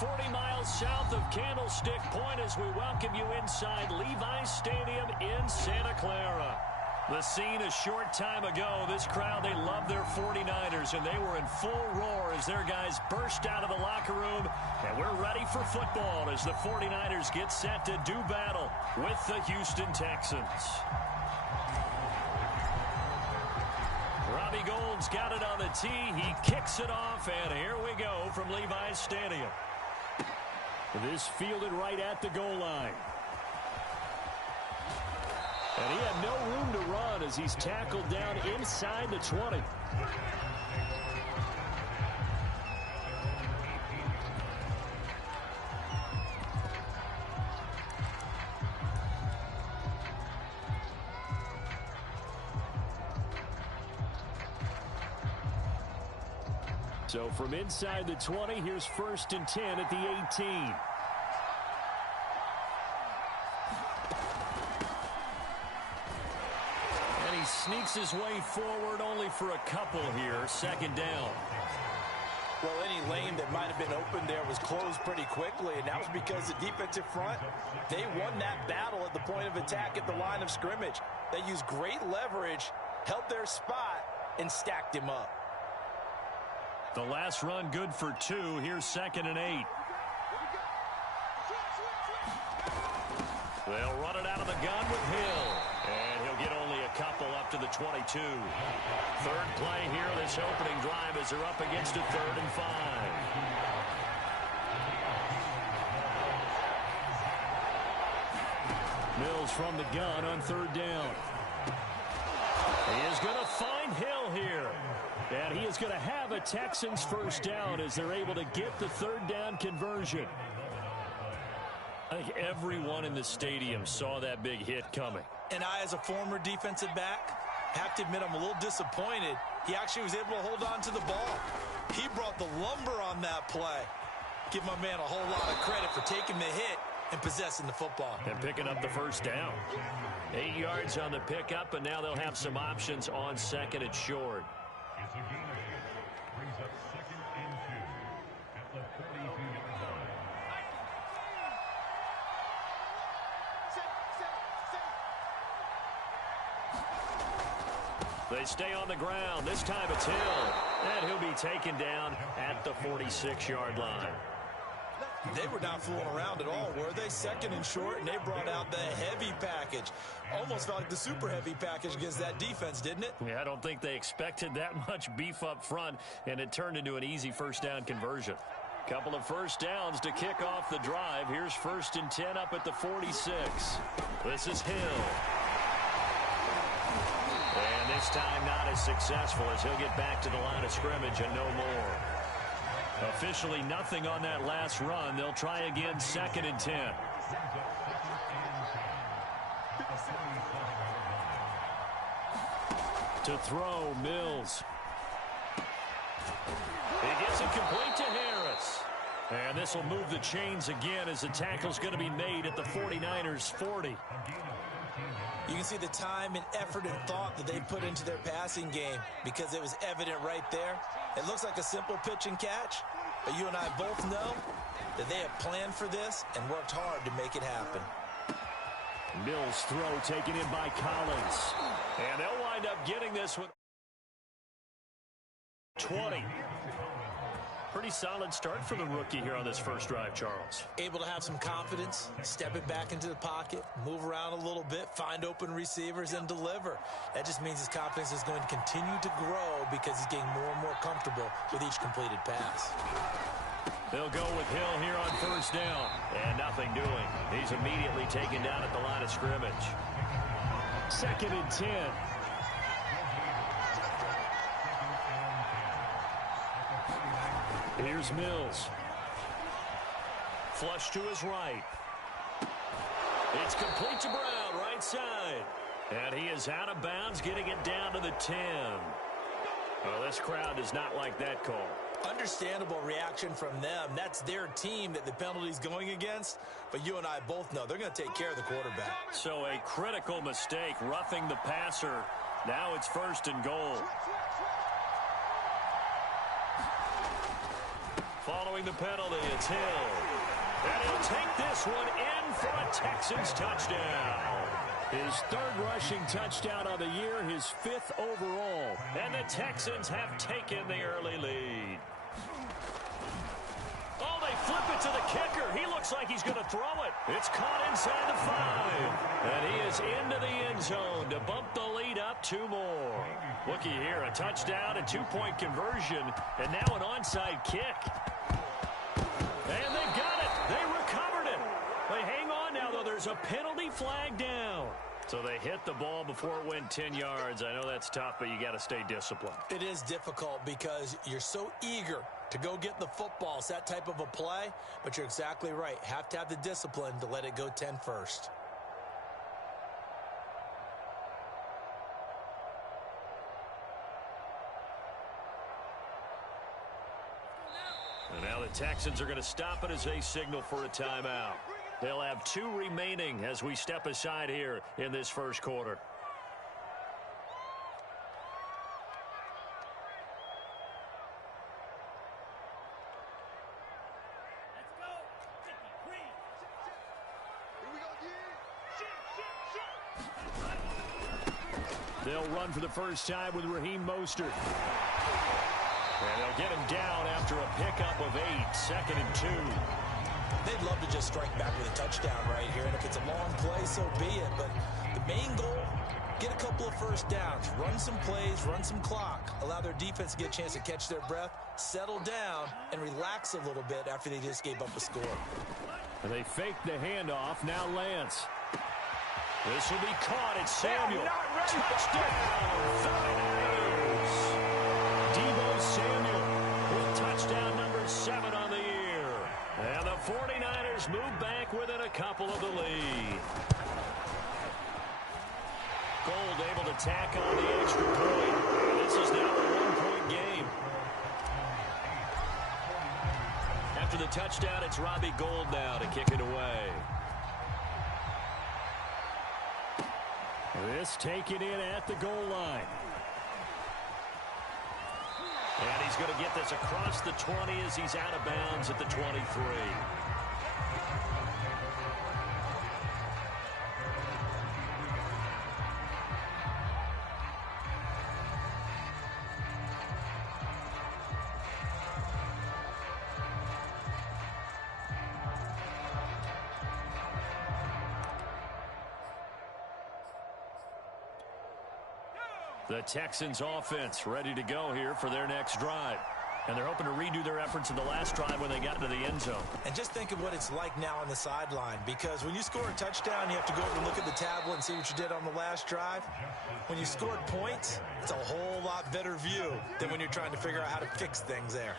40 miles south of Candlestick Point as we welcome you inside Levi's Stadium in Santa Clara. The scene a short time ago, this crowd, they love their 49ers, and they were in full roar as their guys burst out of the locker room. And we're ready for football as the 49ers get set to do battle with the Houston Texans. Robbie Gould's got it on the tee. He kicks it off, and here we go from Levi's Stadium. This fielded right at the goal line. And he had no room to run as he's tackled down inside the 20. So from inside the 20, here's 1st and 10 at the 18. Sneaks his way forward only for a couple here. 2nd down. Well, any lane that might have been open there was closed pretty quickly, and that was because the defensive front, they won that battle at the point of attack at the line of scrimmage. They used great leverage, held their spot, and stacked him up. The last run good for 2. Here's 2nd and 8. They'll run it out of the gun with Hill. And he'll get only a couple up to the 22. 3rd play here, this opening drive as they're up against a 3rd and 5. Mills from the gun on 3rd down. He is going to find Hill here. And he is going to have a Texans 1st down as they're able to get the 3rd down conversion. I think everyone in the stadium saw that big hit coming. And I, as a former defensive back, have to admit I'm a little disappointed. He actually was able to hold on to the ball. He brought the lumber on that play. Give my man a whole lot of credit for taking the hit and possessing the football. And picking up the 1st down. 8 yards on the pickup, and now they'll have some options on 2nd and short. Brings up 2nd and 2 at the 42-yard line. They stay on the ground. This time it's Hill. And he'll be taken down at the 46-yard line. They were not fooling around at all, were they? 2nd and short, and they brought out the heavy package. Almost felt like the super heavy package against that defense, didn't it? Yeah, I don't think they expected that much beef up front, and it turned into an easy 1st down conversion. Couple of 1st downs to kick off the drive. Here's 1st and 10 up at the 46. This is Hill. And this time not as successful as he'll get back to the line of scrimmage and no more. Officially nothing on that last run. They'll try again 2nd and 10. To throw, Mills. He gets it complete to Harris. And this will move the chains again as the tackle's going to be made at the 49ers 40. You can see the time and effort and thought that they put into their passing game because it was evident right there. It looks like a simple pitch and catch, but you and I both know that they have planned for this and worked hard to make it happen. Mills' throw taken in by Collins. And they'll wind up getting this with 20. Pretty solid start for the rookie here on this 1st drive, Charles. Able to have some confidence, step it back into the pocket, move around a little bit, find open receivers, and deliver. That just means his confidence is going to continue to grow because he's getting more and more comfortable with each completed pass. They'll go with Hill here on 1st down. And nothing doing. He's immediately taken down at the line of scrimmage. 2nd and 10. Here's Mills. Flush to his right. It's complete to Brown, right side. And he is out of bounds, getting it down to the 10. Well, this crowd does not like that call. Understandable reaction from them. That's their team that the penalty's going against. But you and I both know they're going to take care of the quarterback. So a critical mistake, roughing the passer. Now it's 1st and goal. Following the penalty, it's Hill. And he'll take this one in for a Texans touchdown. His third rushing touchdown of the year, his fifth overall. And the Texans have taken the early lead. Oh, they flip it to the kicker. He looks like he's going to throw it. It's caught inside the 5. And he is into the end zone to bump the lead up 2 more. Looky here, a touchdown, a 2-point conversion, and now an onside kick. And they got it. They recovered it. They hang on now, though. There's a penalty flag down. So they hit the ball before it went 10 yards. I know that's tough, but you got to stay disciplined. It is difficult because you're so eager to go get the football. It's that type of a play, but you're exactly right. Have to have the discipline to let it go 10 first. And now the Texans are going to stop it as they signal for a timeout. They'll have 2 remaining as we step aside here in this first quarter. They'll run for the first time with Raheem Mostert. And they'll get him down after a pickup of 8, 2nd and 2. They'd love to just strike back with a touchdown right here, and if it's a long play, so be it. But the main goal, get a couple of first downs, run some plays, run some clock, allow their defense to get a chance to catch their breath, settle down, and relax a little bit after they just gave up a score. And they fake the handoff. Now Lance. This will be caught. It's Samuel. Touchdown, 49ers. Deebo Samuel with touchdown number 7 on the year. And the 49ers move back within a couple of the lead. Gold able to tack on the extra point. And this is now a 1-point game. After the touchdown, it's Robbie Gould now to kick it away. This taken in at the goal line. And he's going to get this across the 20 as he's out of bounds at the 23. The Texans offense ready to go here for their next drive. And they're hoping to redo their efforts in the last drive when they got into the end zone. And just think of what it's like now on the sideline, because when you score a touchdown, you have to go over and look at the tablet and see what you did on the last drive. When you scored points, it's a whole lot better view than when you're trying to figure out how to fix things there.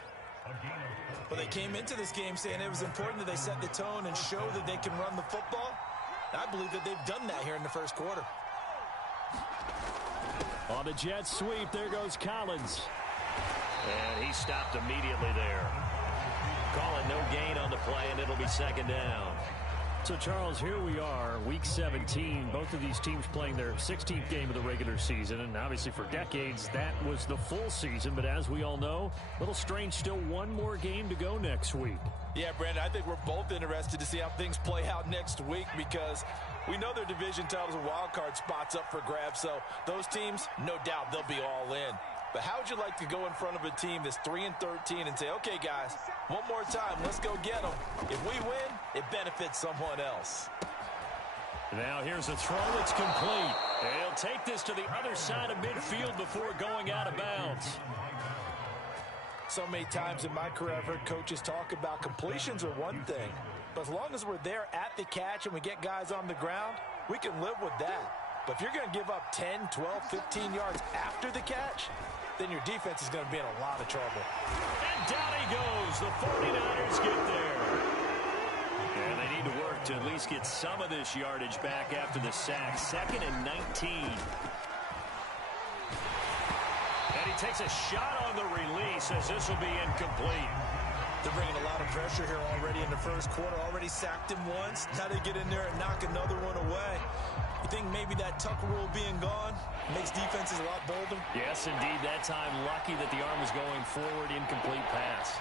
But they came into this game saying it was important that they set the tone and show that they can run the football. And I believe that they've done that here in the first quarter. On the jet sweep, there goes Collins. And he stopped immediately there. Calling no gain on the play, and it'll be 2nd down. So, Charles, here we are, Week 17. Both of these teams playing their 16th game of the regular season. And obviously for decades, that was the full season. But as we all know, a little strange, still one more game to go next week. Yeah, Brandon, I think we're both interested to see how things play out next week, because we know their division titles and wild card spots up for grabs. So those teams, no doubt, they'll be all in. But how would you like to go in front of a team that's 3-13 and say, okay, guys, one more time, let's go get them. If we win, it benefits someone else. Now here's a throw that's complete. And he'll take this to the other side of midfield before going out of bounds. So many times in my career, I've heard coaches talk about completions are one thing. But as long as we're there at the catch and we get guys on the ground, we can live with that. But if you're going to give up 10, 12, 15 yards after the catch, then your defense is going to be in a lot of trouble. And down he goes. The 49ers get there. And they need to work to at least get some of this yardage back after the sack. 2nd and 19. And he takes a shot on the release as this will be incomplete. They're bringing a lot of pressure here already in the first quarter. Already sacked him once. Now they get in there and knock another one away. You think maybe that Tucker rule being gone makes defenses a lot bolder? Yes, indeed. That time lucky that the arm was going forward. Incomplete pass.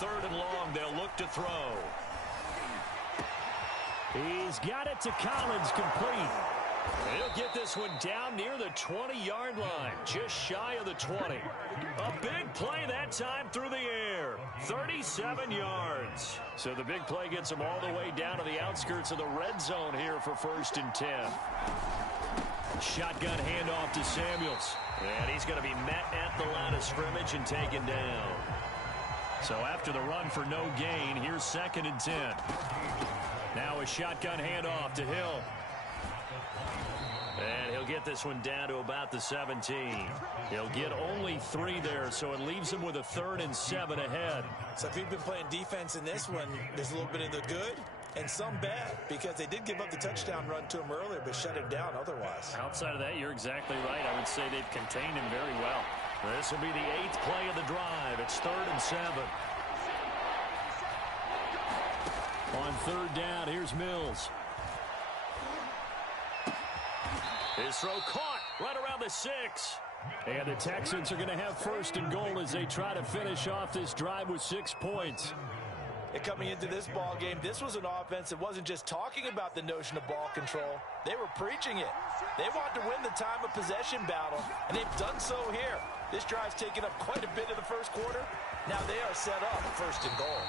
3rd and long. They'll look to throw. He's got it to Collins, complete. He'll get this one down near the 20-yard line, just shy of the 20. A big play that time through the air, 37 yards. So the big play gets him all the way down to the outskirts of the red zone here for 1st and 10. Shotgun handoff to Samuels. And he's going to be met at the line of scrimmage and taken down. So after the run for no gain, here's 2nd and 10. Now a shotgun handoff to Hill. And he'll get this one down to about the 17. He'll get only 3 there, so it leaves him with a 3rd and 7 ahead. So if you've been playing defense in this one, there's a little bit of the good and some bad, because they did give up the touchdown run to him earlier, but shut him down otherwise. Outside of that, you're exactly right. I would say they've contained him very well. This will be the 8th play of the drive. It's 3rd and 7. On 3rd down, here's Mills. His throw caught right around the 6. And the Texans are going to have 1st and goal as they try to finish off this drive with 6 points. And coming into this ball game, this was an offense that wasn't just talking about the notion of ball control. They were preaching it. They wanted to win the time of possession battle, and they've done so here. This drive's taken up quite a bit of the 1st quarter. Now they are set up 1st and goal.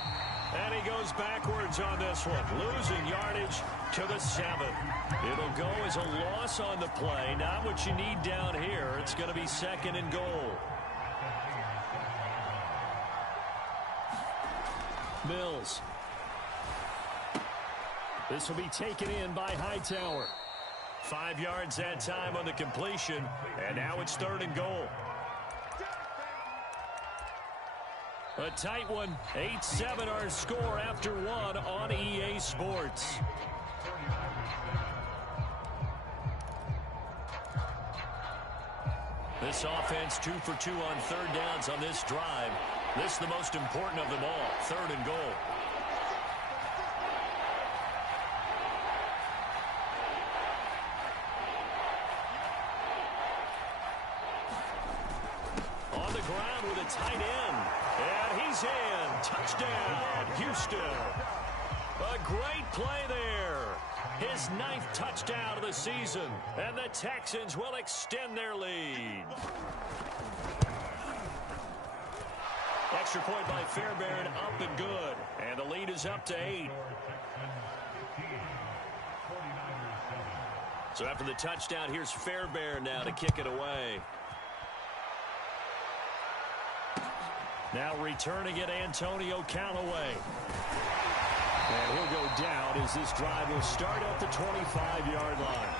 And he goes backwards on this one, losing yardage to the 7. It'll go as a loss on the play. Not what you need down here. It's going to be 2nd and goal. Mills. This will be taken in by Hightower. 5 yards that time on the completion, and now it's 3rd and goal. A tight one, 8-7 our score after 1 on EA Sports. This offense 2 for 2 on 3rd downs on this drive. This is the most important of them all, 3rd and goal. On the ground with a tight end. And he's in. Touchdown, Houston. A great play there. His 9th touchdown of the season. And the Texans will extend their lead. Extra point by Fairbairn, up and good. And the lead is up to 8. So after the touchdown, here's Fairbairn now to kick it away. Now returning it, Antonio Callaway. And he'll go down as this drive will start at the 25-yard line.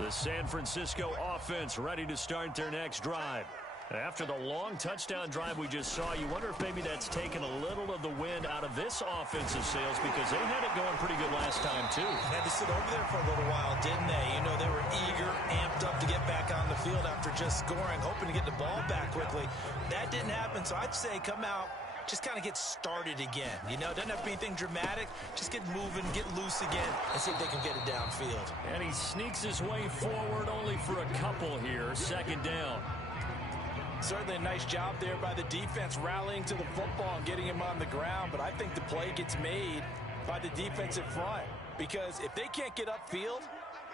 The San Francisco offense ready to start their next drive. After the long touchdown drive we just saw, you wonder if maybe that's taken a little of the wind out of this offensive sails, because they had it going pretty good last time, too. Had to sit over there for a little while, didn't they? You know, they were eager, amped up to get back on the field after just scoring, hoping to get the ball back quickly. That didn't happen, so I'd say come out, just kind of get started again. You know, doesn't have to be anything dramatic. Just get moving, get loose again, and see if they can get it downfield. And he sneaks his way forward only for a couple here, 2nd down. Certainly a nice job there by the defense, rallying to the football and getting him on the ground. But I think the play gets made by the defensive front, because if they can't get upfield,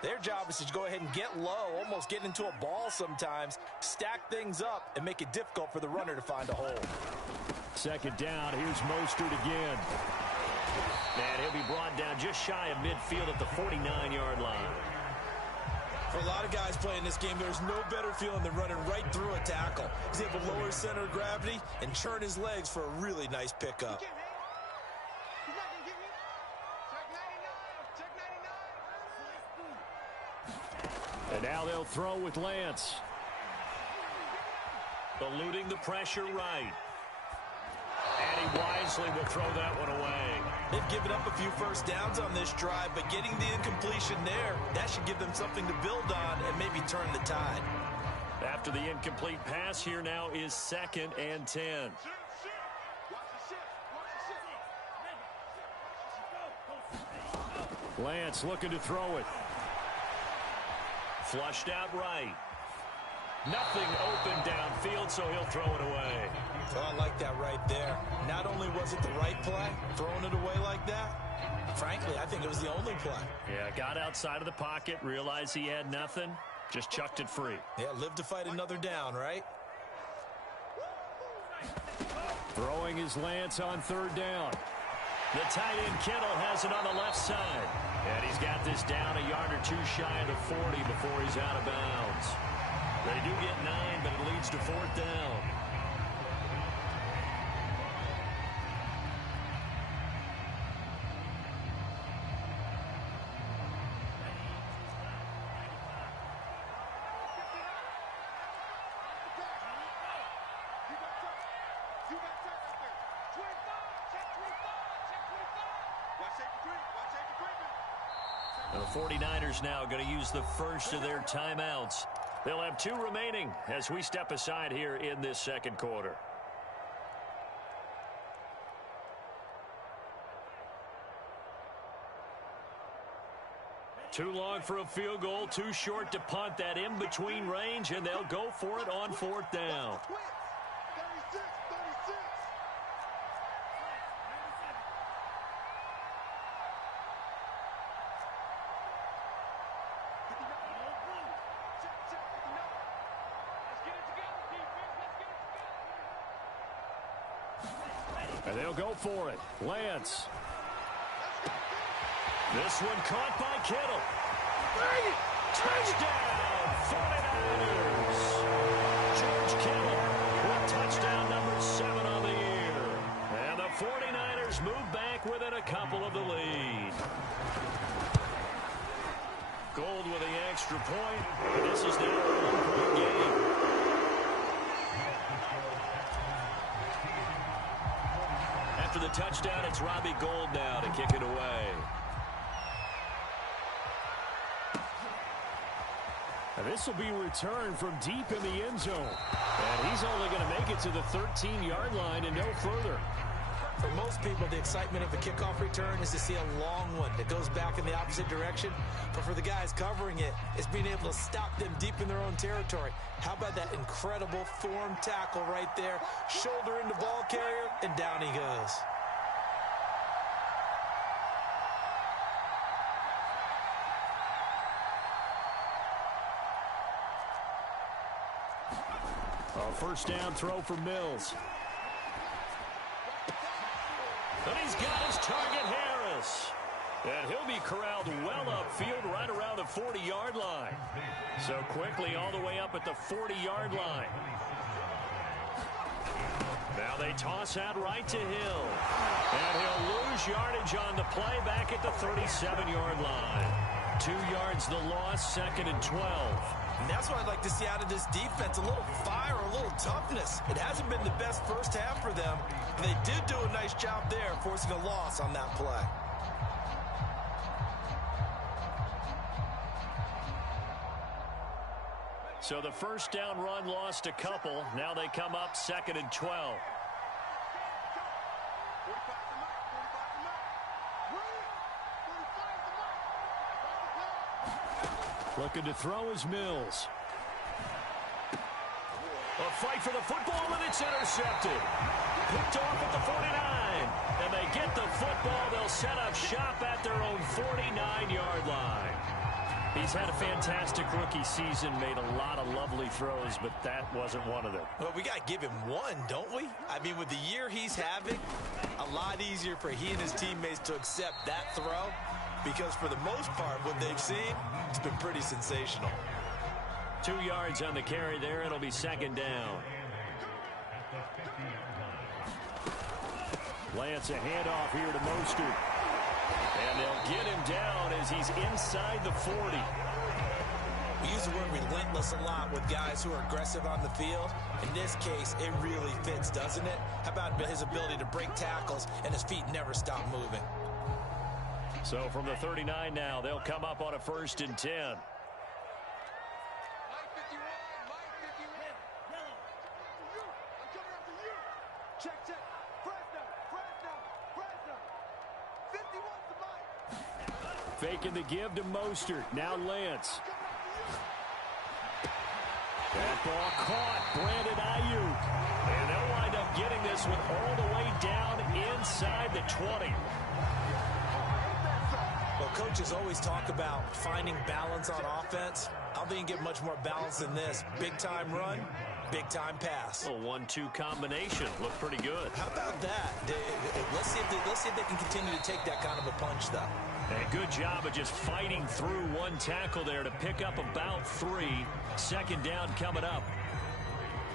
their job is to go ahead and get low, almost get into a ball sometimes, stack things up, and make it difficult for the runner to find a hole. 2nd down, here's Mostert again. And he'll be brought down just shy of midfield at the 49-yard line. For a lot of guys playing this game, there's no better feeling than running right through a tackle. He's able to lower his center of gravity and churn his legs for a really nice pickup. And now they'll throw with Lance. Eluding the pressure right. And he wisely will throw that one away. They've given up a few first downs on this drive, but getting the incompletion there, that should give them something to build on and maybe turn the tide. After the incomplete pass, here now is 2nd and 10. Lance looking to throw it. Flushed out right. Nothing open downfield, so he'll throw it away. Oh, I like that right there. Not only was it the right play, throwing it away like that, frankly, I think it was the only play. Yeah, got outside of the pocket, realized he had nothing, just chucked it free. Yeah, live to fight another down, right? Throwing his Lance on third down. The tight end Kittle has it on the left side. And he's got this down a yard or two shy of the 40 before he's out of bounds. They do get 9, but it leads to fourth down. The 49ers now going to use the first of their timeouts. They'll have 2 remaining as we step aside here in this second quarter. Too long for a field goal, too short to punt. That in-between range, and they'll go for it on fourth down. And they'll go for it. Lance. This one caught by Kittle. Touchdown, 49ers. George Kittle with touchdown number 7 on the year. And the 49ers move back within a couple of the lead. Gold with the extra point. This is now a 1-point game. After the touchdown, it's Robbie Gould now to kick it away. And this will be returned from deep in the end zone. And he's only going to make it to the 13-yard line and no further. For most people, the excitement of the kickoff return is to see a long one that goes back in the opposite direction. But for the guys covering it, it's being able to stop them deep in their own territory. How about that incredible form tackle right there? Shoulder into ball carrier, and down he goes. A first down throw for Mills. And he's got his target, Harris. And he'll be corralled well upfield right around the 40-yard line. So quickly all the way up at the 40-yard line. Now they toss out right to Hill. And he'll lose yardage on the play back at the 37-yard line. 2 yards the loss, 2nd and 12. And that's what I'd like to see out of this defense, a little fire, a little toughness. It hasn't been the best first half for them. They did do a nice job there, forcing a loss on that play. So the first down run lost a couple. Now they come up 2nd and 12. Looking to throw is Mills. A fight for the football, and it's intercepted. Picked off at the 49. And they get the football. They'll set up shop at their own 49-yard line. He's had a fantastic rookie season, made a lot of lovely throws, but that wasn't one of them. Well, we got to give him one, don't we? I mean, with the year he's having, a lot easier for he and his teammates to accept that throw, because for the most part, what they've seen, it's been pretty sensational. 2 yards on the carry there. It'll be 2nd down. Lance, a handoff here to Mostert. And they'll get him down as he's inside the 40. We use the word relentless a lot with guys who are aggressive on the field. In this case, it really fits, doesn't it? How about his ability to break tackles and his feet never stop moving? So from the 39 now, they'll come up on a 1st and 10. Faking the give to Mostert. Now Lance. That ball caught. Brandon Ayuk. And they'll wind up getting this one all the way down inside the 20. Well, coaches always talk about finding balance on offense. I don't think you can get much more balance than this. Big-time run, big-time pass. A 1-2 combination. Looked pretty good. How about that? Let's see if they can continue to take that kind of a punch, though. A good job of just fighting through one tackle there to pick up about 3. Second down coming up.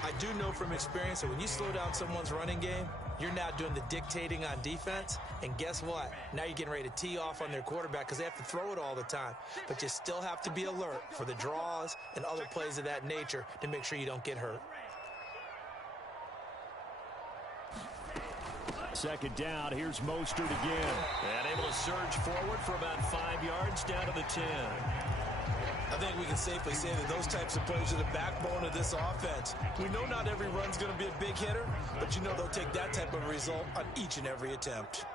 I do know from experience that when you slow down someone's running game, you're now doing the dictating on defense. And guess what? Now you're getting ready to tee off on their quarterback because they have to throw it all the time. But you still have to be alert for the draws and other plays of that nature to make sure you don't get hurt. Second down, here's Mostert again. And able to surge forward for about 5 yards down to the 10. I think we can safely say that those types of plays are the backbone of this offense. We know not every run's going to be a big hitter, but you know they'll take that type of result on each and every attempt.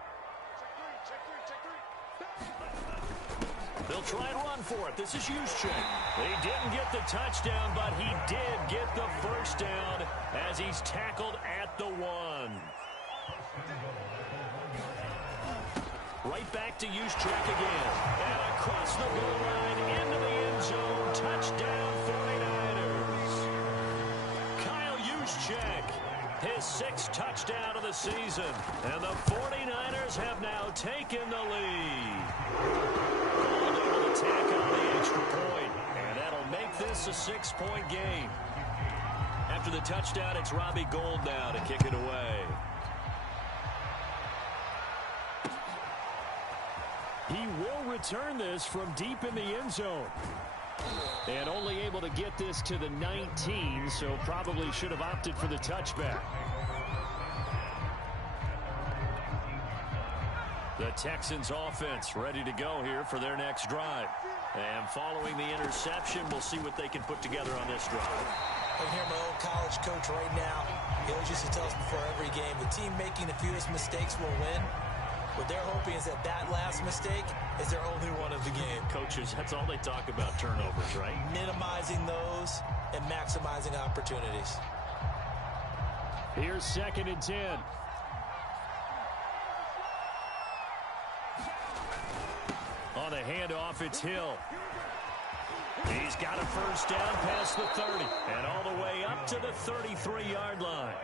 They'll try and run for it. This is Juszczyk. He didn't get the touchdown, but he did get the first down as he's tackled at the 1. Right back to Juszczyk again. And across the goal line into the end zone. Touchdown 49ers. Kyle Juszczyk, his 6th touchdown of the season. And the 49ers have now taken the lead. Gold able to tack on the extra point. And that'll make this a 6-point game. After the touchdown, it's Robbie Gould now to kick it away. He will return this from deep in the end zone. And only able to get this to the 19, so probably should have opted for the touchback. The Texans offense ready to go here for their next drive. And following the interception, we'll see what they can put together on this drive. I hear my old college coach right now. He always used to tell us before every game, the team making the fewest mistakes will win. What they're hoping is that last mistake is their only one of the game. Coaches, that's all they talk about, turnovers, right? Minimizing those and maximizing opportunities. Here's 2nd and 10. On the handoff, it's Hill. He's got a first down past the 30 and all the way up to the 33-yard line.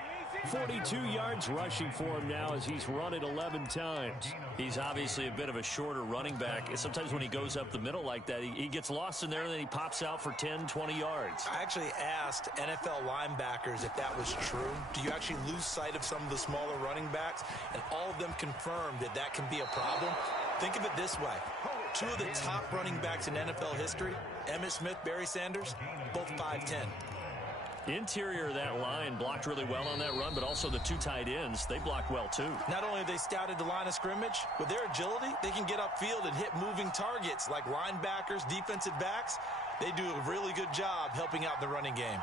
42 yards rushing for him now as he's run it 11 times. He's obviously a bit of a shorter running back. Sometimes when he goes up the middle like that, he gets lost in there and then he pops out for 10, 20 yards. I actually asked NFL linebackers if that was true. Do you actually lose sight of some of the smaller running backs? And all of them confirmed that that can be a problem. Think of it this way. 2 of the top running backs in NFL history, Emmitt Smith, Barry Sanders, both 5'10". Interior of that line blocked really well on that run, but also the 2 tight ends, they blocked well too. Not only have they scouted the line of scrimmage, with their agility, they can get upfield and hit moving targets like linebackers, defensive backs. They do a really good job helping out the running game.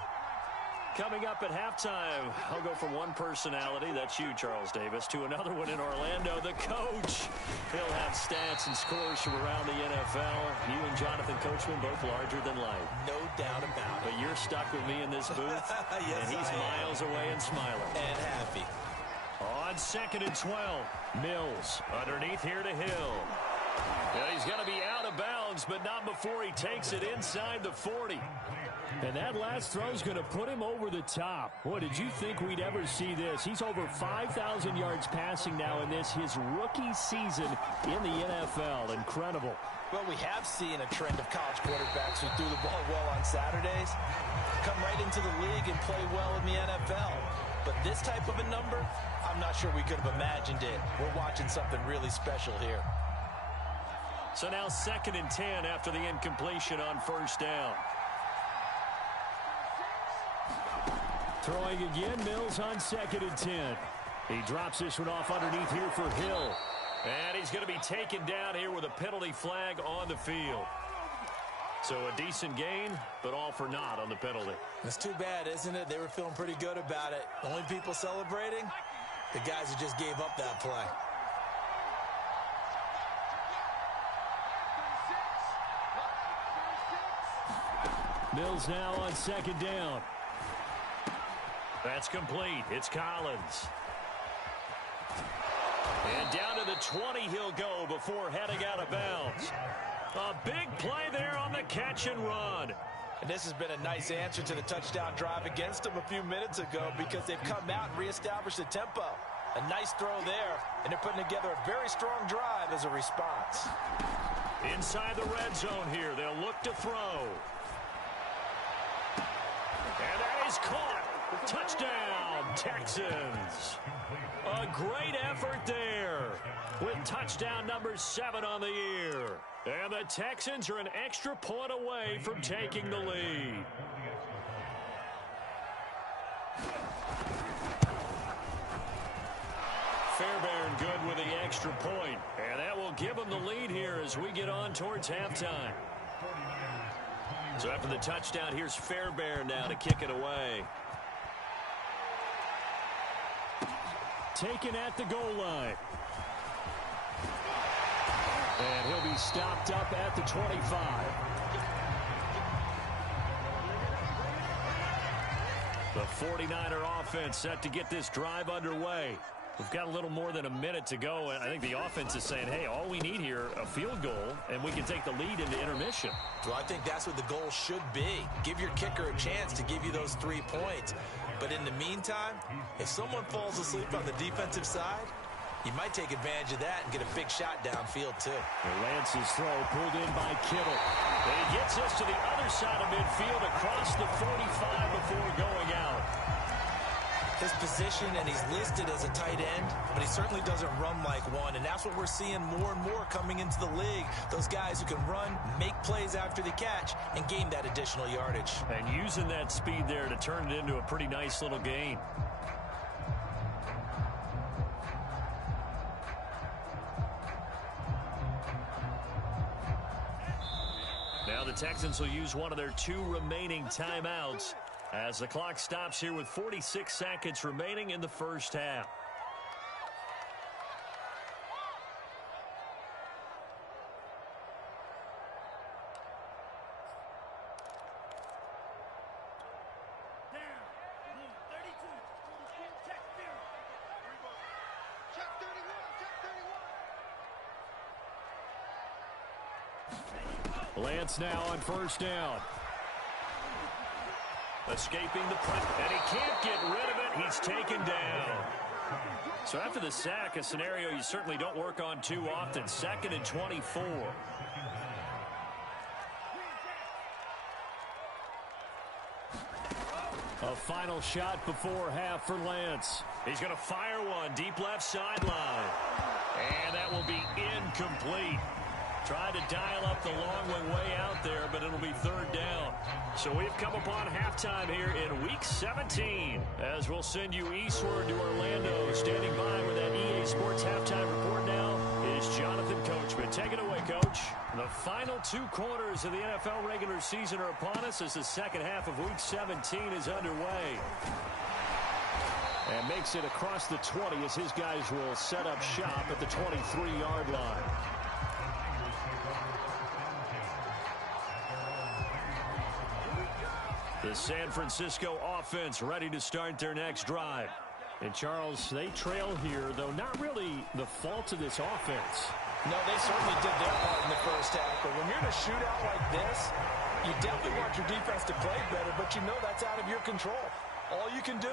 Coming up at halftime, I'll go from one personality, that's you, Charles Davis, to another one in Orlando, the coach. He'll have stats and scores from around the NFL. You and Jonathan Coachman both larger than life. No doubt about it. But you're stuck with me in this booth, yes, and he's miles away and smiling. And happy. On 2nd and 12, Mills underneath here to Hill. Now he's going to be out of bounds, but not before he takes it inside the 40. And that last throw is going to put him over the top. Boy, did you think we'd ever see this? He's over 5,000 yards passing now in this, his rookie season in the NFL. Incredible. Well, we have seen a trend of college quarterbacks who threw the ball well on Saturdays come right into the league and play well in the NFL. But this type of a number, I'm not sure we could have imagined it. We're watching something really special here. So now 2nd and 10 after the incompletion on first down. Throwing again, Mills on 2nd and 10. He drops this one off underneath here for Hill. And he's going to be taken down here with a penalty flag on the field. So a decent gain, but all for naught on the penalty. That's too bad, isn't it? They were feeling pretty good about it. Only people celebrating, the guys who just gave up that play. Mills now on second down. That's complete. It's Collins. And down to the 20 he'll go before heading out of bounds. A big play there on the catch and run. And this has been a nice answer to the touchdown drive against them a few minutes ago because they've come out and reestablished the tempo. A nice throw there, and they're putting together a very strong drive as a response. Inside the red zone here, they'll look to throw. And that is caught. Touchdown, Texans. A great effort there with touchdown number 7 on the year. And the Texans are an extra point away from taking the lead. Fairbairn good with the extra point. And that will give them the lead here as we get on towards halftime. So after the touchdown, here's Fairbairn now to kick it away. Taken at the goal line. And he'll be stopped up at the 25. The 49er offense set to get this drive underway. We've got a little more than a minute to go, and I think the offense is saying, hey, all we need here, a field goal, and we can take the lead into intermission. Well, I think that's what the goal should be. Give your kicker a chance to give you those 3 points. But in the meantime, if someone falls asleep on the defensive side, you might take advantage of that and get a big shot downfield, too. Lance's throw pulled in by Kittle. And he gets us to the other side of midfield across the 45 before going out. His position, and he's listed as a tight end, but he certainly doesn't run like one, and that's what we're seeing more and more coming into the league. Those guys who can run, make plays after the catch, and gain that additional yardage. And using that speed there to turn it into a pretty nice little gain. Now the Texans will use one of their 2 remaining timeouts as the clock stops here with 46 seconds remaining in the first half. Lance now on first down. Escaping the press, and he can't get rid of it. He's taken down. So after the sack, a scenario you certainly don't work on too often. 2nd and 24. A final shot before half for Lance. He's going to fire one deep left sideline. And that will be incomplete. Tried to dial up the long one way out there, but it'll be 3rd down. So we've come upon halftime here in Week 17, as we'll send you eastward to Orlando. Standing by with that EA Sports halftime report now is Jonathan Coachman. Take it away, Coach. The final 2 quarters of the NFL regular season are upon us as the second half of Week 17 is underway. And makes it across the 20 as his guys will set up shop at the 23-yard line. The San Francisco offense ready to start their next drive. And, Charles, they trail here, though not really the fault of this offense. No, they certainly did their part in the first half. But when you're in a shootout like this, you definitely want your defense to play better, but you know that's out of your control. All you can do,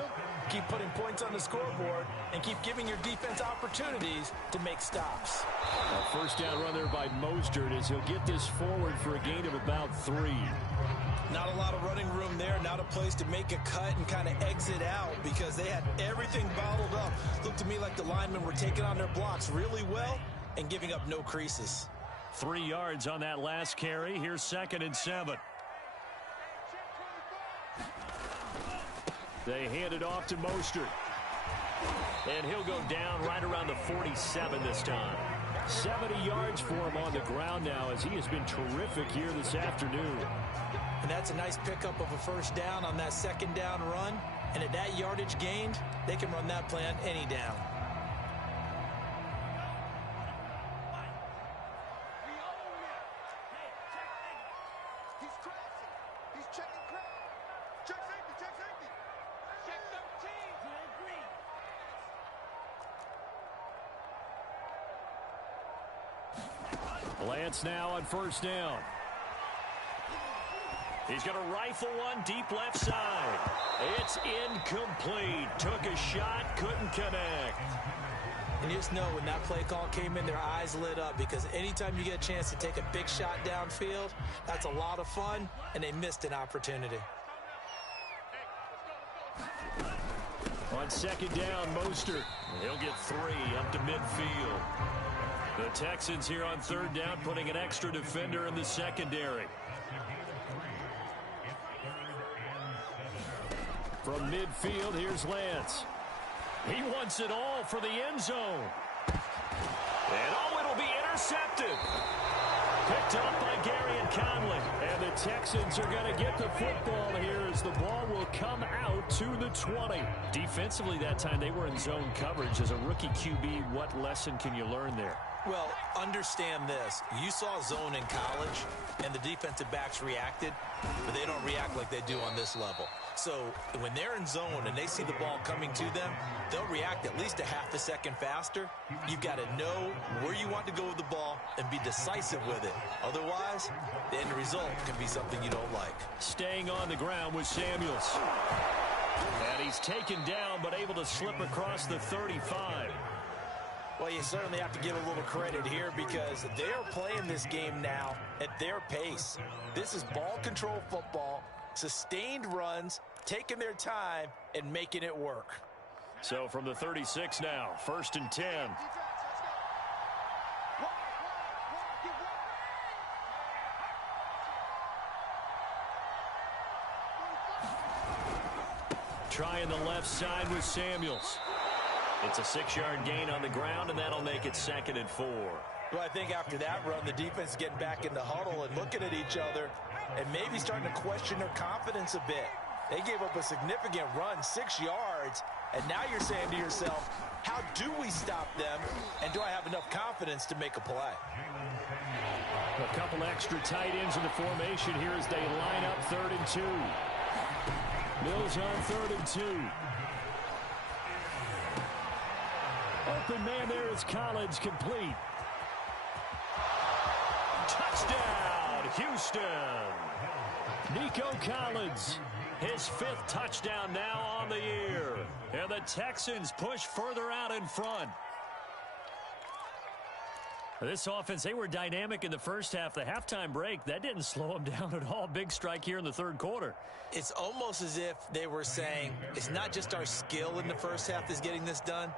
keep putting points on the scoreboard and keep giving your defense opportunities to make stops. A first down run there by Mostert as he'll get this forward for a gain of about 3. Not a lot of running room there, not a place to make a cut and kind of exit out because they had everything bottled up. Looked to me like the linemen were taking on their blocks really well and giving up no creases. 3 yards on that last carry. Here's 2nd and 7. They hand it off to Mostert. And he'll go down right around the 47 this time. 70 yards for him on the ground now as he has been terrific here this afternoon. And that's a nice pickup of a first down on that 2nd down run. And at that yardage gained, they can run that play on any down. He's crazy. He's checking. Lance now on first down. He's going to rifle one deep left side. It's incomplete. Took a shot, couldn't connect. And you just know when that play call came in, their eyes lit up, because anytime you get a chance to take a big shot downfield, that's a lot of fun, and they missed an opportunity. On second down, Mostert. He'll get 3 up to midfield. The Texans here on third down putting an extra defender in the secondary. From midfield, here's Lance. He wants it all for the end zone. And it'll be intercepted. Picked up by Gary and Conley. And the Texans are going to get the football here as the ball will come out to the 20. Defensively that time, they were in zone coverage. As a rookie QB, what lesson can you learn there? Well, understand this. You saw zone in college, and the defensive backs reacted, but they don't react like they do on this level. So when they're in zone and they see the ball coming to them, they'll react at least a half a second faster. You've got to know where you want to go with the ball and be decisive with it. Otherwise, the end result can be something you don't like. Staying on the ground with Samuels. And he's taken down but able to slip across the 35. Well, you certainly have to give a little credit here because they are playing this game now at their pace. This is ball control football, sustained runs, taking their time, and making it work. So from the 36 now, 1st and 10. Trying the left side with Samuels. It's a 6-yard gain on the ground, and that'll make it 2nd and 4. Well, I think after that run, the defense is getting back in the huddle and looking at each other and maybe starting to question their confidence a bit. They gave up a significant run, 6 yards, and now you're saying to yourself, how do we stop them, and do I have enough confidence to make a play? A couple extra tight ends in the formation here as they line up 3rd and 2. Mills on 3rd and 2. Open man there is Collins, complete. Touchdown, Houston. Nico Collins, his 5th touchdown now on the year. And the Texans push further out in front. This offense, they were dynamic in the first half. The halftime break, that didn't slow them down at all. Big strike here in the 3rd quarter. It's almost as if they were saying, it's not just our skill in the first half that's getting this done.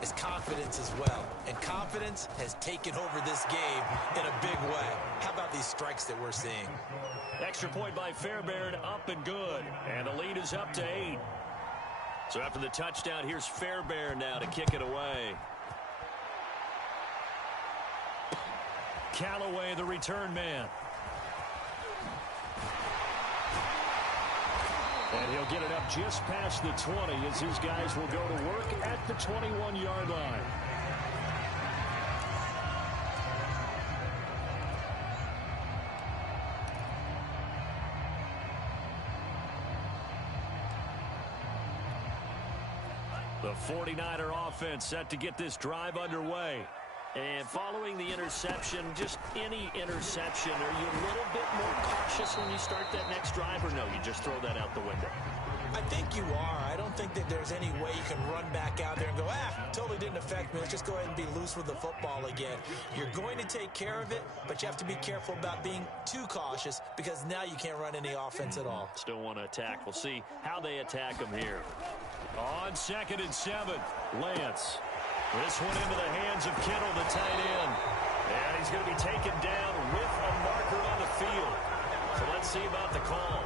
It's confidence as well. And confidence has taken over this game in a big way. How about these strikes that we're seeing? Extra point by Fairbairn, up and good. And the lead is up to 8. So after the touchdown, here's Fairbairn now to kick it away. Callaway, the return man. And he'll get it up just past the 20 as his guys will go to work at the 21-yard line. The 49er offense set to get this drive underway. And following the interception, just any interception, are you a little bit more cautious when you start that next drive, or no, you just throw that out the window? I think you are. I don't think that there's any way you can run back out there and go, totally didn't affect me. Let's just go ahead and be loose with the football again. You're going to take care of it, but you have to be careful about being too cautious because now you can't run any offense at all. Still want to attack. We'll see how they attack them here. On 2nd and 7, Lance. This one into the hands of Kittle, the tight end. And he's going to be taken down with a marker on the field. So let's see about the call.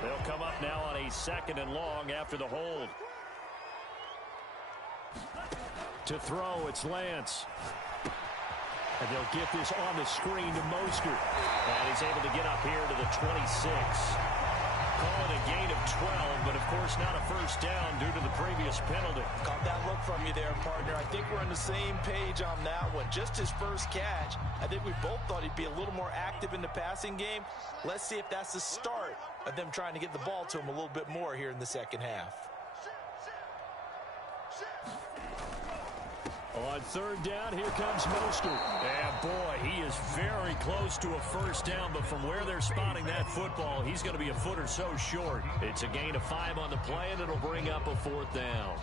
They'll come up now on a 2nd and long after the hold. To throw, it's Lance. And they'll get this on the screen to Mostert. And he's able to get up here to the 26. Call it a gain of 12, but of course not a first down due to the previous penalty. Caught that look from you there, partner. I think we're on the same page on that one. Just his first catch. I think we both thought he'd be a little more active in the passing game. Let's see if that's the start of them trying to get the ball to him a little bit more here in the second half. On third down, here comes Mostert. And, boy, he is very close to a first down, but from where they're spotting that football, he's going to be a foot or so short. It's a gain of 5 on the play, and it'll bring up a fourth down.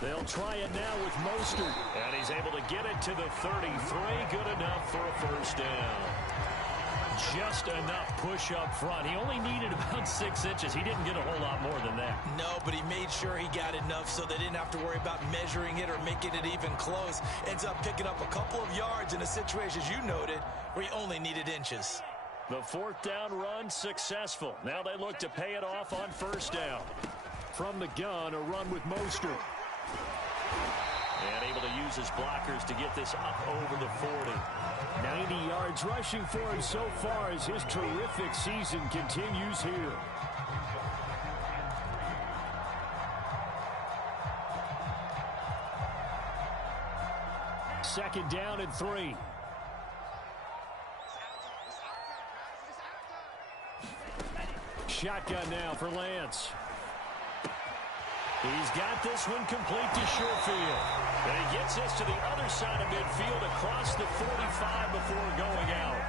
They'll try it now with Mostert, and he's able to get it to the 33. Good enough for a first down. Just enough push up front. He only needed about 6 inches. He didn't get a whole lot more than that. No, but he made sure he got enough so they didn't have to worry about measuring it or making it even close. Ends up picking up a couple of yards in a situation, as you noted, where he only needed inches. The fourth down run successful. Now they look to pay it off on first down. From the gun, a run with Mostert. And able to use his blockers to get this up over the 40. 90 yards rushing for him so far as his terrific season continues here. Second down and 3. Shotgun now for Lance. He's got this one complete to Sherfield. And he gets this to the other side of midfield across the 45 before going out.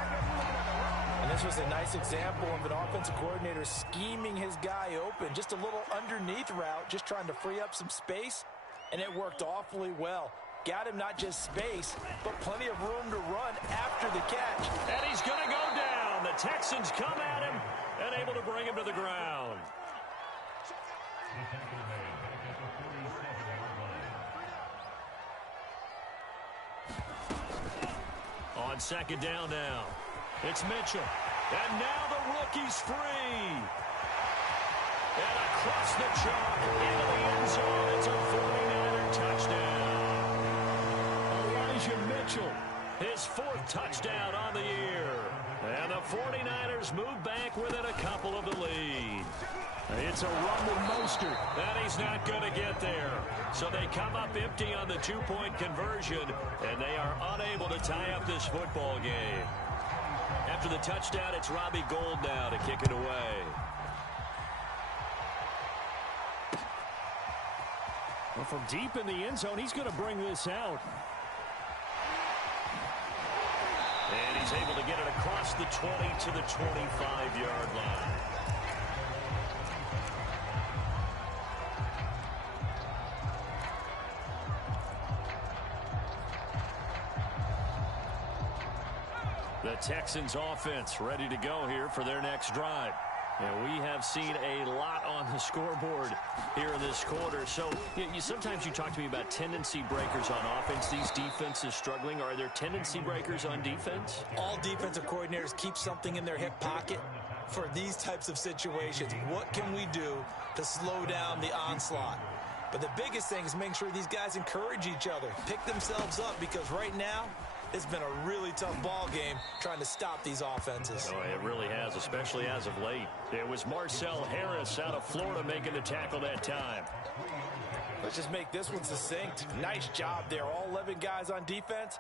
And this was a nice example of an offensive coordinator scheming his guy open. Just a little underneath route, just trying to free up some space. And it worked awfully well. Got him not just space, but plenty of room to run after the catch. And he's going to go down. The Texans come at him and able to bring him to the ground. On second down now, it's Mitchell. And now the rookie's free. And across the chalk into the end zone, it's a 49er touchdown. Elijah Mitchell, his 4th touchdown on the year. And the 49ers move back within a couple of the lead. It's a run with Mostert, and he's not going to get there. So they come up empty on the 2-point conversion, and they are unable to tie up this football game. After the touchdown, it's Robbie Gould now to kick it away. Well, from deep in the end zone, he's going to bring this out. And he's able to get it across the 20 to the 25-yard line. The Texans offense ready to go here for their next drive. And we have seen a lot on the scoreboard here in this quarter. So sometimes you talk to me about tendency breakers on offense. These defenses struggling. Are there tendency breakers on defense? All defensive coordinators keep something in their hip pocket for these types of situations. What can we do to slow down the onslaught? But the biggest thing is making sure these guys encourage each other, pick themselves up, because right now, it's been a really tough ball game trying to stop these offenses. Oh, it really has, especially as of late. It was Marcel Harris out of Florida making the tackle that time. Let's just make this one succinct. Nice job there. All 11 guys on defense,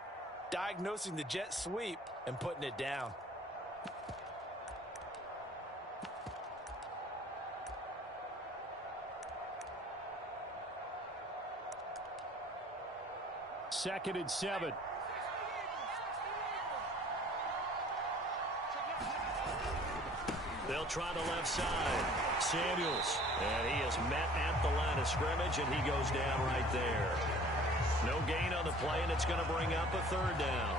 diagnosing the jet sweep and putting it down. Second and 7. They'll try the left side. Samuels. And he is met at the line of scrimmage, and he goes down right there. No gain on the play, and it's going to bring up a third down.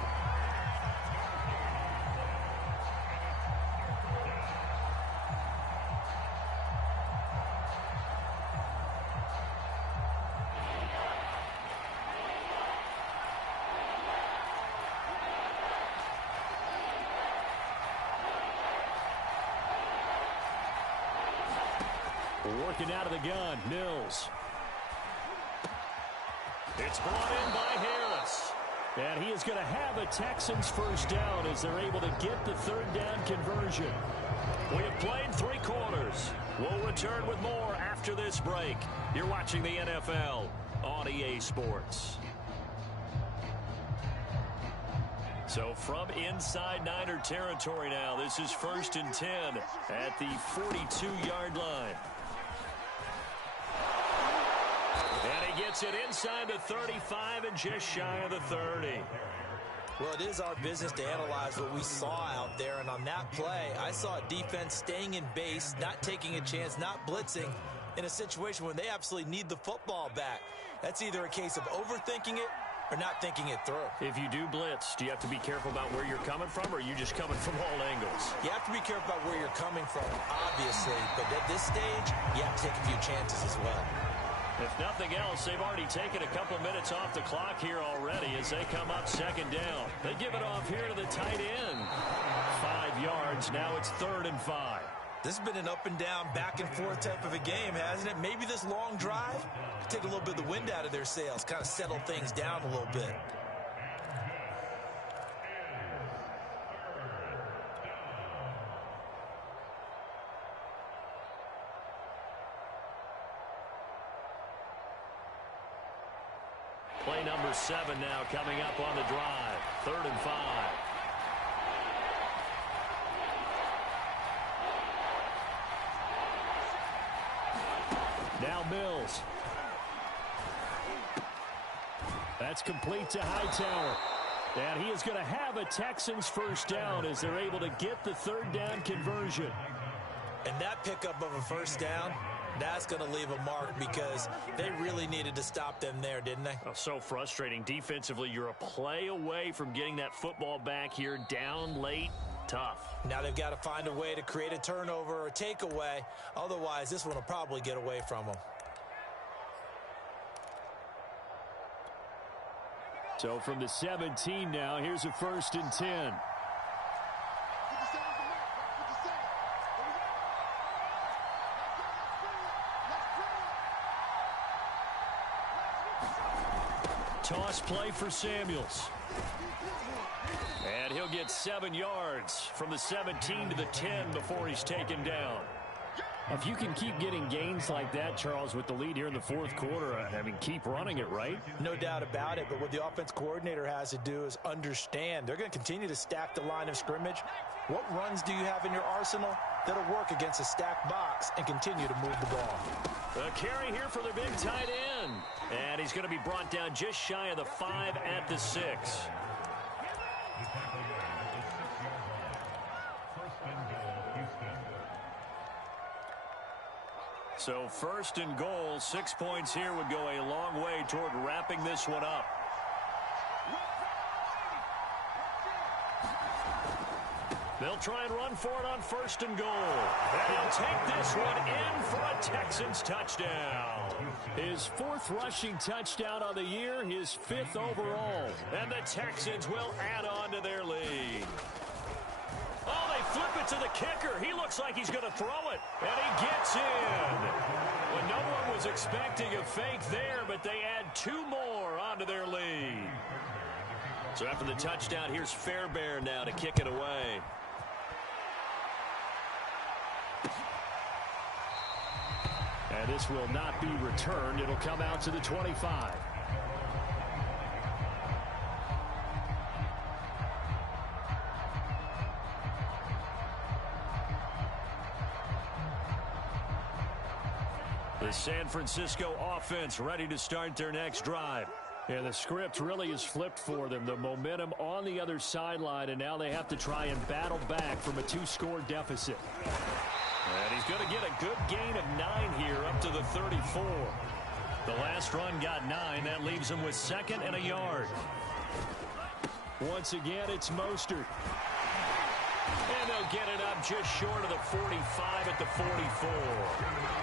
Working out of the gun, Mills. It's brought in by Harris. And he is going to have a Texans first down as they're able to get the third down conversion. We have played 3 quarters. We'll return with more after this break. You're watching the NFL on EA Sports. So from inside Niner territory now, this is 1st and 10 at the 42-yard line. And he gets it inside the 35 and just shy of the 30. Well, it is our business to analyze what we saw out there, and on that play, I saw a defense staying in base, not taking a chance, not blitzing in a situation when they absolutely need the football back. That's either a case of overthinking it or not thinking it through. If you do blitz, do you have to be careful about where you're coming from, or are you just coming from all angles? You have to be careful about where you're coming from, obviously, but at this stage, you have to take a few chances as well. If nothing else, they've already taken a couple minutes off the clock here already as they come up 2nd down. They give it off here to the tight end. 5 yards. Now it's 3rd and 5. This has been an up and down, back and forth type of a game, hasn't it? Maybe this long drive could take a little bit of the wind out of their sails, kind of settle things down a little bit. Play number 7 now coming up on the drive. 3rd and 5. Now Mills. That's complete to Hightower. And he is going to have a Texans first down as they're able to get the 3rd down conversion. And that pickup of a first down, that's going to leave a mark because they really needed to stop them there, didn't they? Oh, so frustrating. Defensively, you're a play away from getting that football back here, down late. Tough. Now they've got to find a way to create a turnover or a takeaway. Otherwise, this one will probably get away from them. So from the 17 now, here's a 1st and 10. Toss play for Samuels. And he'll get 7 yards from the 17 to the 10 before he's taken down. If you can keep getting gains like that, Charles, with the lead here in the 4th quarter, I mean, keep running it, right? No doubt about it, but what the offense coordinator has to do is understand they're going to continue to stack the line of scrimmage. What runs do you have in your arsenal that'll work against a stacked box and continue to move the ball? A carry here for the big tight end. And he's going to be brought down just shy of the 5 at the 6. So 1st and goal, 6 points here would go a long way toward wrapping this one up. They'll try and run for it on 1st and goal. And he'll take this one in for a Texans touchdown. His 4th rushing touchdown on the year, his 5th overall. And the Texans will add on to their lead. Oh, they flip it to the kicker. He looks like he's going to throw it. And he gets in. Well, no one was expecting a fake there, but they add 2 more onto their lead. So after the touchdown, here's Fairbairn now to kick it away. And this will not be returned. It'll come out to the 25. The San Francisco offense ready to start their next drive. And the script really is flipped for them. The momentum on the other sideline, and now they have to try and battle back from a 2-score deficit. And he's going to get a good gain of 9 here up to the 34. The last run got 9. That leaves him with 2nd and a yard. Once again, it's Mostert. And they'll get it up just short of the 45 at the 44.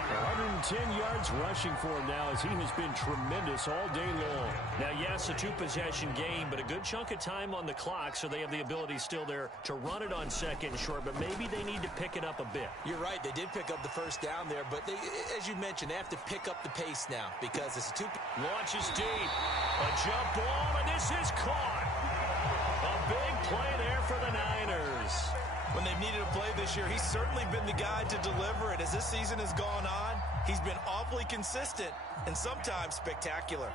110 yards rushing for him now as he has been tremendous all day long. Now, yes, a 2-possession game, but a good chunk of time on the clock, so they have the ability still there to run it on 2nd and short, but maybe they need to pick it up a bit. You're right. They did pick up the first down there, but they, as you mentioned, they have to pick up the pace now because it's a 2. Launches deep. A jump ball, and this is caught. A big play there for the Niners. When they've needed a play this year, he's certainly been the guy to deliver it. As this season has gone on, he's been awfully consistent and sometimes spectacular.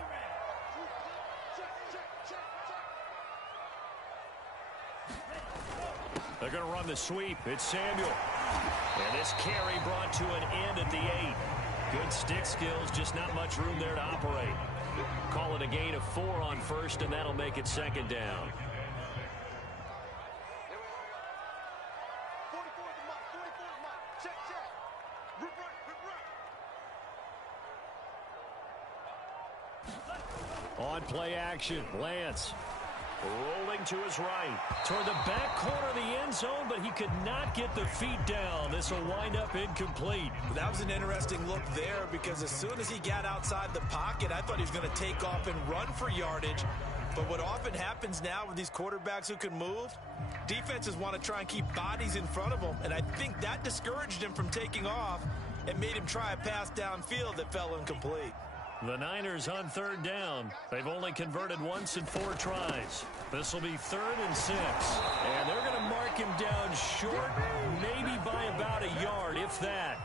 They're going to run the sweep. It's Samuel. And this carry brought to an end at the 8. Good stick skills, just not much room there to operate. Call it a gain of 4 on first, and that'll make it second down. On play action, Lance rolling to his right toward the back corner of the end zone, but he could not get the feet down. This will wind up incomplete. That was an interesting look there, because as soon as he got outside the pocket, I thought he was going to take off and run for yardage. But what often happens now with these quarterbacks who can move, defenses want to try and keep bodies in front of them, and I think that discouraged him from taking off and made him try a pass downfield that fell incomplete. The Niners on third down. They've only converted once in 4 tries. This will be 3rd and 6. And they're going to mark him down short, maybe by about a yard, if that.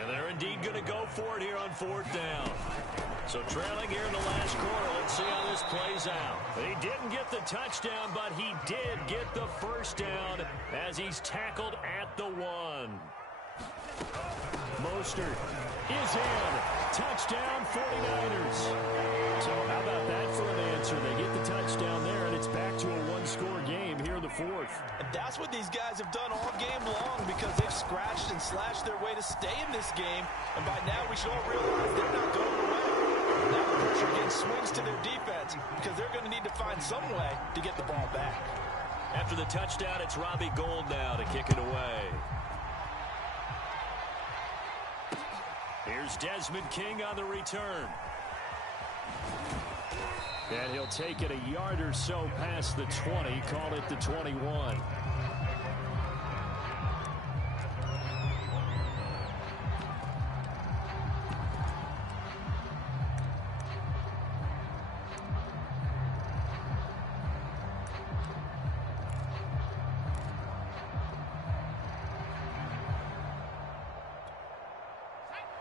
And they're indeed going to go for it here on 4th down. So trailing here in the last quarter. Let's see how this plays out. He didn't get the touchdown, but he did get the first down as he's tackled at the 1. Mostert is in. Touchdown, 49ers. So how about that for an answer? They get the touchdown there, and it's back to a 1-score game here in the 4th. And that's what these guys have done all game long, because they've scratched and slashed their way to stay in this game. And by now, we should all realize they're not going away. Now the pressure again swings to their defense, because they're going to need to find some way to get the ball back. After the touchdown, it's Robbie Gould now to kick it away. Here's Desmond King on the return. And he'll take it a yard or so past the 20, call it the 21.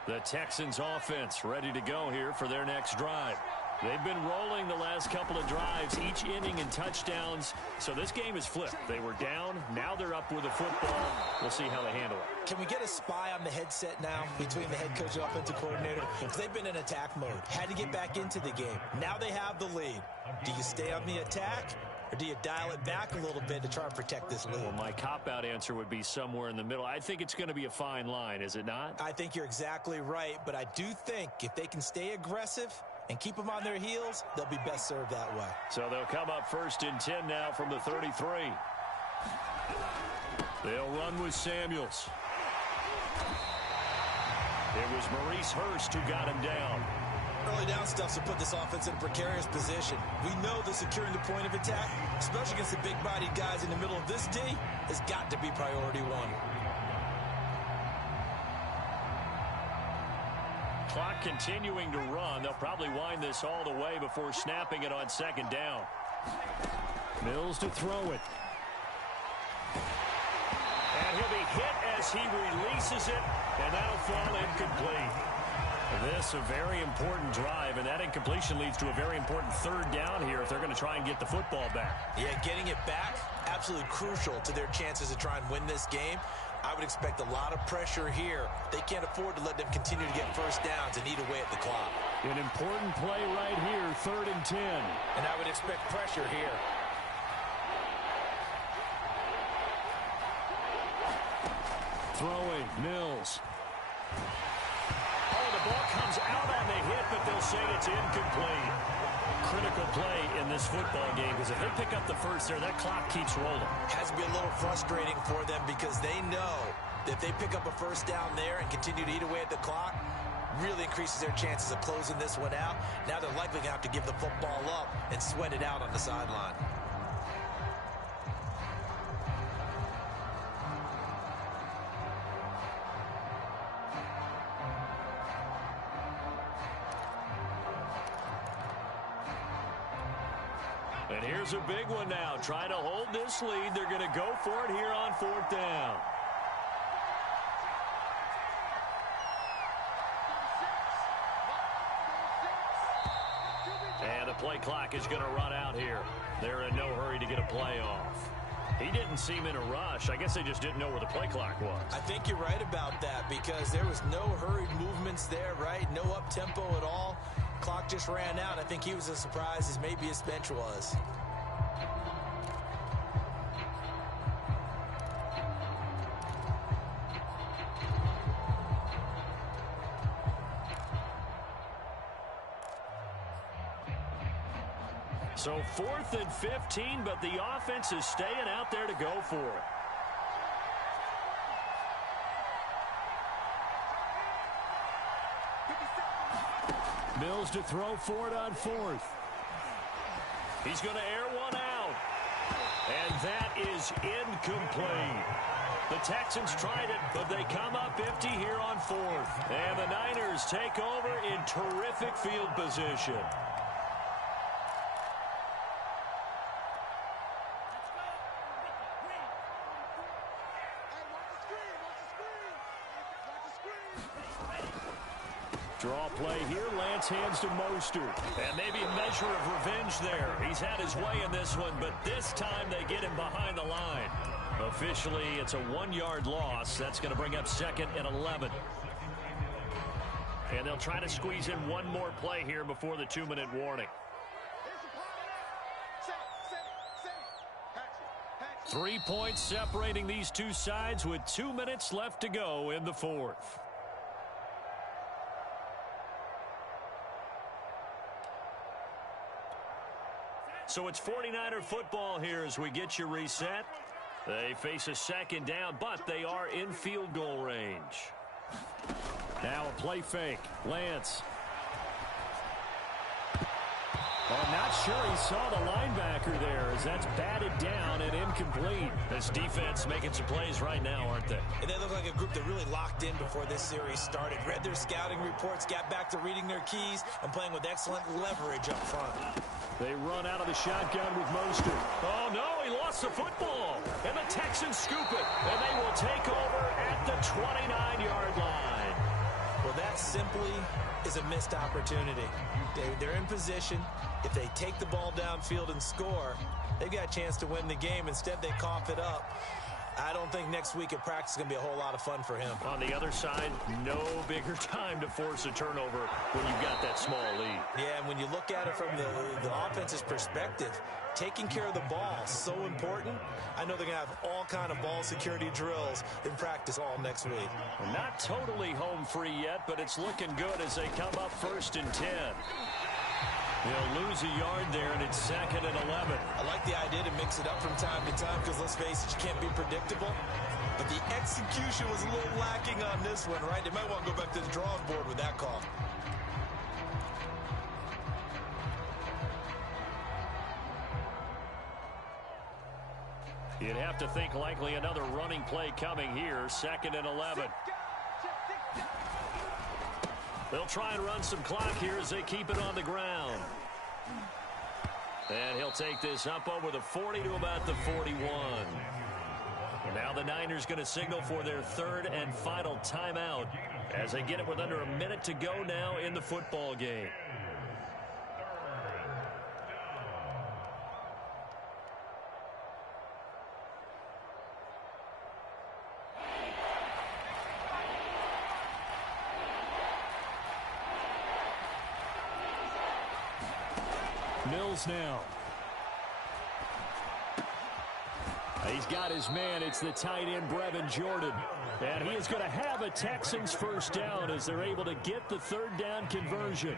The Texans offense ready to go here for their next drive. They've been rolling the last couple of drives, each inning in touchdowns. So this game is flipped. They were down. Now they're up with a football. We'll see how they handle it. Can we get a spy on the headset now between the head coach and offensive coordinator? Because they've been in attack mode. Had to get back into the game. Now they have the lead. Do you stay on the attack, or do you dial it back a little bit to try and protect this lead? Well, my cop-out answer would be somewhere in the middle. I think it's going to be a fine line, is it not? I think you're exactly right, but I do think if they can stay aggressive and keep them on their heels, they'll be best served that way. So they'll come up 1st and 10 now from the 33. They'll run with Samuels. It was Maurice Hurst who got him down. Early down stuff to put this offense in a precarious position. We know that securing the point of attack, especially against the big-bodied guys in the middle of this D, has got to be priority 1. Clock continuing to run. They'll probably wind this all the way before snapping it on 2nd down. Mills to throw it. And he'll be hit as he releases it, and that'll fall incomplete. This a very important drive, and that incompletion leads to a very important 3rd down here if they're going to try and get the football back. Yeah, getting it back, absolutely crucial to their chances to try and win this game. I would expect a lot of pressure here. They can't afford to let them continue to get first downs and eat away at the clock. An important play right here, 3rd and 10. And I would expect pressure here. Throwing, Mills. Oh, the ball comes out on the hit, but they'll say it's incomplete. Critical play in this football game, because if they pick up the first there, that clock keeps rolling. Has to be a little frustrating for them, because they know that if they pick up a first down there and continue to eat away at the clock, really increases their chances of closing this one out. Now they're likely going to have to give the football up and sweat it out on the sideline. And here's a big one now. Trying to hold this lead. They're going to go for it here on 4th down. And the play clock is going to run out here. They're in no hurry to get a play off. He didn't seem in a rush. I guess they just didn't know where the play clock was. I think you're right about that because there was no hurried movements there, right? No up-tempo at all. Clock just ran out. I think he was as surprised as maybe his bench was. So 4th and 15, but the offense is staying out there to go for it. Mills to throw for it on 4th. He's going to air one out. And that is incomplete. The Texans tried it, but they come up empty here on 4th. And the Niners take over in terrific field position. Draw play here. Lance hands to Mostert. And maybe a measure of revenge there. He's had his way in this one, but this time they get him behind the line. Officially, it's a 1-yard loss. That's going to bring up 2nd and 11. And they'll try to squeeze in one more play here before the 2-minute warning. 3 points separating these two sides with 2 minutes left to go in the 4th. So it's 49er football here as we get you reset. They face a 2nd down, but they are in field goal range. Now a play fake. Lance. I'm not sure he saw the linebacker there as that's batted down and incomplete. This defense making some plays right now, aren't they? And they look like a group that really locked in before this series started. Read their scouting reports, got back to reading their keys, and playing with excellent leverage up front. They run out of the shotgun with Mostert. Oh, no, he lost the football. And the Texans scoop it, and they will take over at the 29-yard line. Well, that simply is a missed opportunity. They're in position. If they take the ball downfield and score, they've got a chance to win the game. Instead, they cough it up. I don't think next week at practice is going to be a whole lot of fun for him. On the other side, no bigger time to force a turnover when you've got that small lead. Yeah, and when you look at it from the offense's perspective, taking care of the ball is so important. I know they're going to have all kind of ball security drills in practice all next week. Well, not totally home free yet, but it's looking good as they come up 1st and 10. They'll lose a yard there, and it's 2nd and 11. I like the idea to mix it up from time to time because, let's face it, you can't be predictable. But the execution was a little lacking on this one, right? They might want to go back to the drawing board with that call. You'd have to think likely another running play coming here, 2nd and 11. They'll try and run some clock here as they keep it on the ground. And he'll take this up over the 40 to about the 41. Now the Niners going to signal for their 3rd and final timeout as they get it with under a minute to go now in the football game. Mills now. He's got his man. It's the tight end, Brevin Jordan. And he is going to have a Texans 1st down as they're able to get the 3rd down conversion.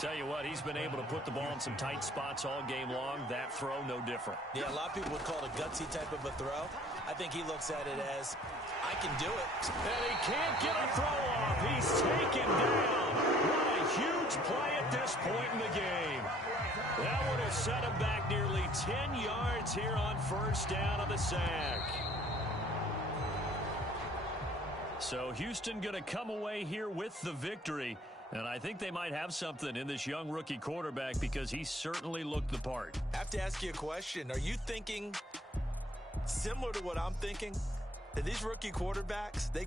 Tell you what, he's been able to put the ball in some tight spots all game long. That throw, no different. Yeah, a lot of people would call it a gutsy type of a throw. I think he looks at it as, I can do it. And he can't get a throw off. He's taken down. What a huge play at this point in the game. That would have set him back nearly 10 yards here on 1st down of the sack. So Houston going to come away here with the victory. And I think they might have something in this young rookie quarterback because he certainly looked the part. I have to ask you a question. Are you thinking similar to what I'm thinking? That these rookie quarterbacks, they